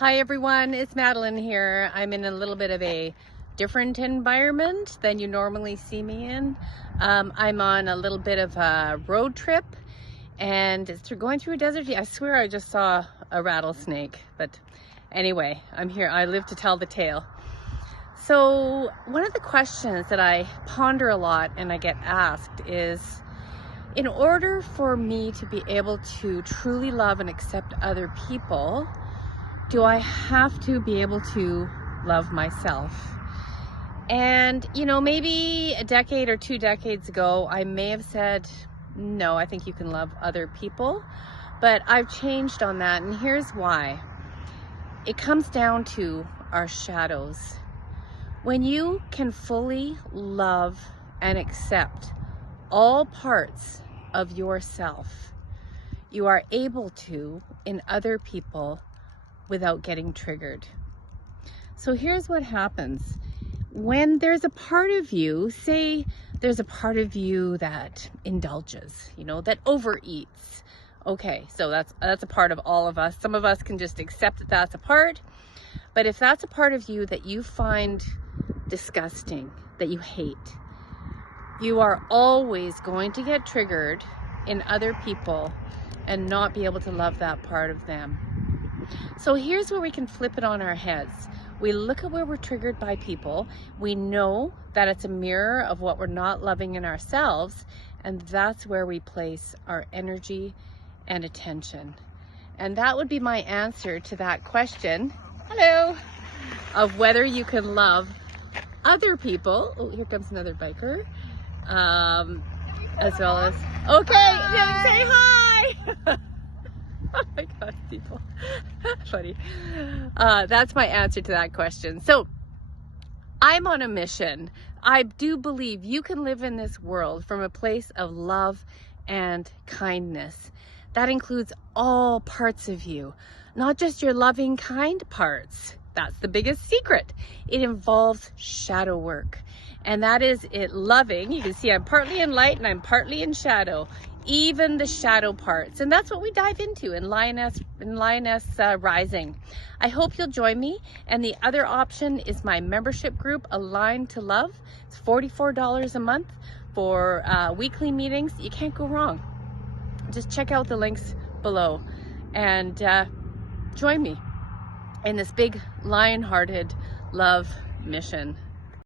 Hi everyone, it's Madeline here. I'm in a little bit of a different environment than you normally see me in. I'm on a little bit of a road trip and it's going through a desert. I swear I just saw a rattlesnake, but anyway, I'm here. I live to tell the tale. So one of the questions that I ponder a lot and I get asked is, in order for me to be able to truly love and accept other people, do I have to be able to love myself? And maybe a decade or 2 decades ago, I may have said, no, I think you can love other people, but I've changed on that. And here's why. It comes down to our shadows. When you can fully love and accept all parts of yourself, you are able to, in other people, without getting triggered. So here's what happens. When there's a part of you, say there's a part of you that indulges, that overeats. Okay, so that's a part of all of us. Some of us can just accept that that's a part. But if that's a part of you that you find disgusting, that you hate, you are always going to get triggered in other people and not be able to love that part of them. So here's where we can flip it on our heads. We look at where we're triggered by people. We know that it's a mirror of what we're not loving in ourselves, and that's where we place our energy and attention. And that would be my answer to that question, hello, of whether you can love other people. Oh, here comes another biker. As well as, okay, say hi. Oh my God, people. Funny. That's my answer to that question. So I'm on a mission. I do believe you can live in this world from a place of love and kindness. That includes all parts of you, not just your loving, kind parts. That's the biggest secret. It involves shadow work. And that is it loving. You can see I'm partly in light and I'm partly in shadow. Even the shadow parts, and that's what we dive into in Lioness Rising. I hope you'll join me. And the other option is my membership group, Aligned to Love. It's $44 a month for weekly meetings. You can't go wrong. Just check out the links below and join me in this big lion-hearted love mission.